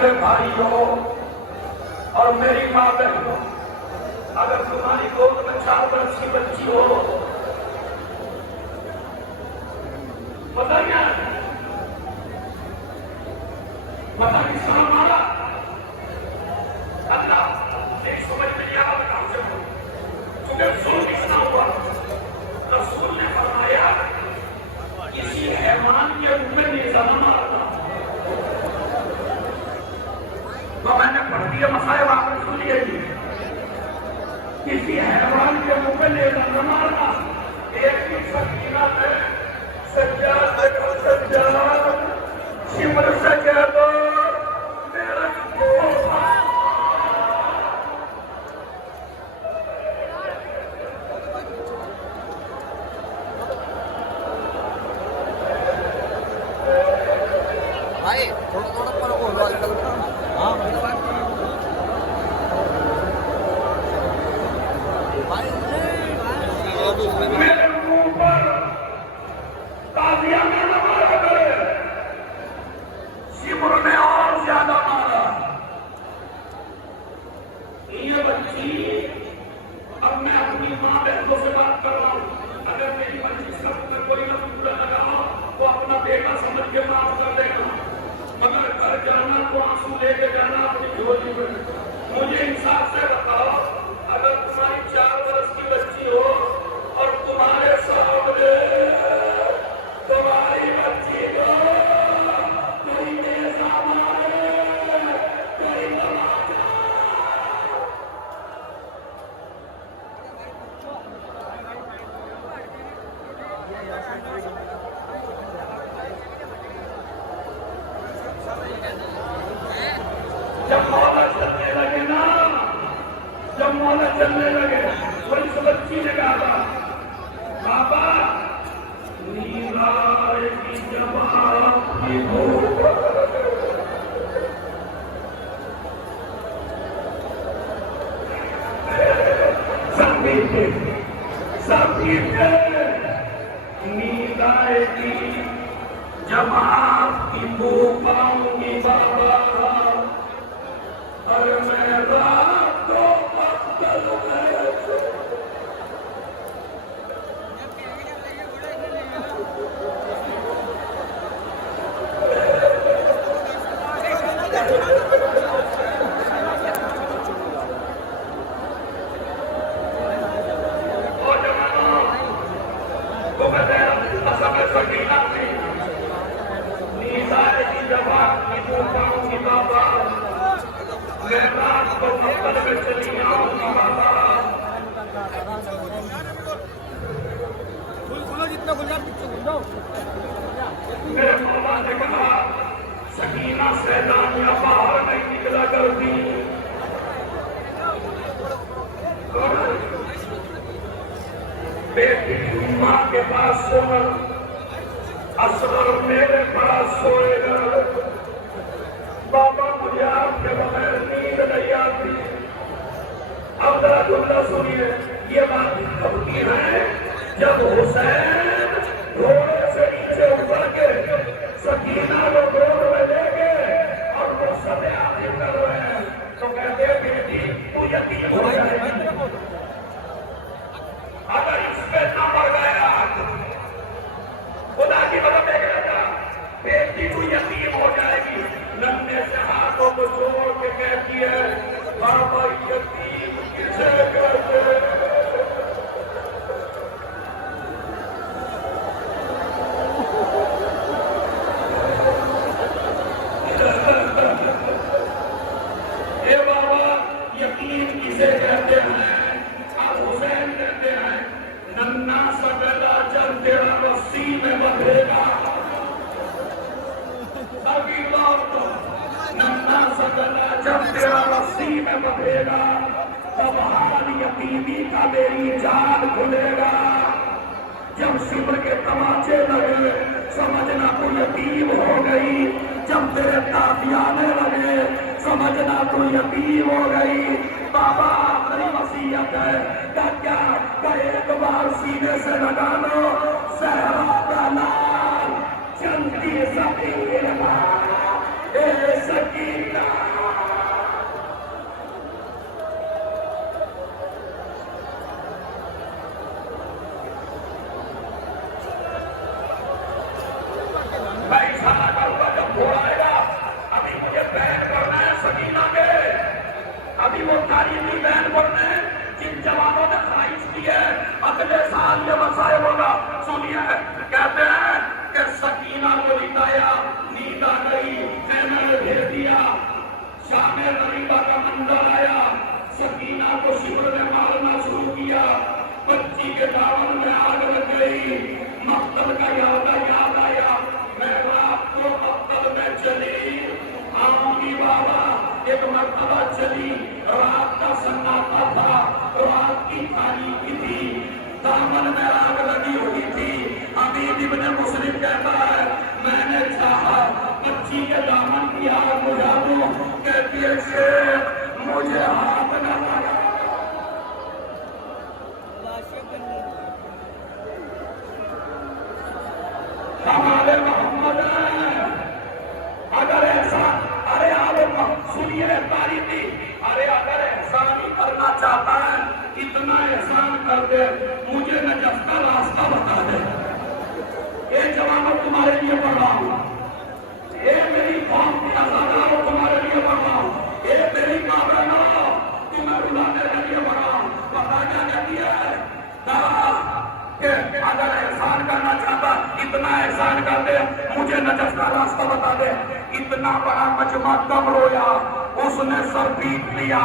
मेरे भाइयों और मेरी माँ बहनों, अगर तुम्हारी गोद में 4 वर्ष की बच्ची हो, बताइए हमारा अल्लाह एक समझ में लिया काम से तुम्हें सोच कितना हुआ। रसूल ने फरमाया किसी हैवान के रूप में निशाना मारना। तो मैंने पढ़ दिया मसाए वापस सुनिए जी, किसी हैवान के मुंह में निशाना मारना। एक ही सकीना है सज्जा सिमर से कह दो मेरा भाई थोड़ा पर बोल हाँ मेरे मुंह पर ताजिया में न मारा करे, सिमर ने और ज्यादा मारा। ये बच्ची, अब मैं अपनी माँ बहनों से बात कर रहा हूँ, अगर मेरी बच्ची सब में कोई न पूरा लगा तो अपना बेटा समझ के माफ कर देना, मगर घर जाना तो आंसू लेके जाना अपनी झोली में। मुझे इंसाफ से बताओ, अगर तुम्हारी 4 वर्ष की बच्ची हो और तुम्हारे सामने तुम्हारी बच्ची को कोई ऐसा मारे, कोई तमाचा, जब मौला चलने लगे ना, जब मौला चलने लगे तो इस बच्ची ने कहा बाबा नीलाए की जमात की भूख नींद आएगी जब आपकी भूख पाऊंगी बाबा। और मैं रात को बदल में नींद आएगी जब आपकी भूख पाऊंगी बाबा। मैं रात को बदल में चली आऊंगी बाबा। जितना बोल रहा मेरे बाबा ने कहा सकीना सैलानिया बाहर नहीं निकला करती। बेटी माँ के पास सोना, असर मेरे पास सोएगा। बाबा मुझे आपके बगैर नींद नहीं आती। अब जरा जुमला सुनिए, ये बात कब की है जब हुसैन घोड़े से नीचे उतर के सकीना को गोद में ले गए और वो सब आगे कर रहे हैं, तो कहते हैं बेटी तू यतीम हो जाएगी, अगर इस पे न मर गया खुदा की मदद देगा, बेटी तू यतीम हो जाएगी। लंबे से हाथों को जोड़ के कहती है बाबा यतीम किसे कहते हैं। जब तेरा रस्सी में बंधेगा तब हाल यतीमी का मेरी जान खुलेगा। जब सिमर के तमाचे लगे समझना तू यतीम हो गई। जब तेरे तातियाने लगे समझना तू यतीम हो गई। बाबा आखिरी वसीयत है क्या एक बार सीने से लगा लो सहरा का लाल चलती सफीर सकीना। अभी मुझे बैन करना है सकीना के, अभी वो तारीखी बैन करने जिन जवानों ने ख्वाहिश की है अगले साल ये मसाए होगा। सुनिए, कहते हैं कि सकीना को जिताया, नींद आ गई, मैंने भेज दिया, शामे गरीबा का मंजर आया, सकीना को शिविर में मारना शुरू किया, बच्ची के दामन में आग लग गई, मकतल का याद आया, मैं रात को मकतल में चली आऊंगी बाबा। एक मरतबा चली, रात का सन्नाटा था, रात की तारीखी थी, दामन में आग लगी हुई थी। हबीब इब्ने मुस्लिम कहता है मैंने चाहा बच्ची के दामन की आग बुझा दूं, कहती है शेख मुझे हाथ न लगा। हमारे मोहम्मद अगर ऐसा, अरे आप सुनिए तारीखी, अरे अगर एहसान ही करना चाहता है इतना एहसान कर दे, मुझे नजफ का रास्ता बता दे। ये जवानों तुम्हारे लिए पढ़ रहा हूँ, ये मेरी कौम की आजादारों तुम्हारे लिए पढ़ रहा हूँ, ये मेरी काबल हो तुम्हें रुलाने के लिए पढ़ रहा हूँ। पता क्या कहती है कि अगर एहसान करना चाहता इतना एहसान कर दे, मुझे नजफ का रास्ता बता दे। इतना बड़ा मजमा कब रोया, उसने सर पीट लिया।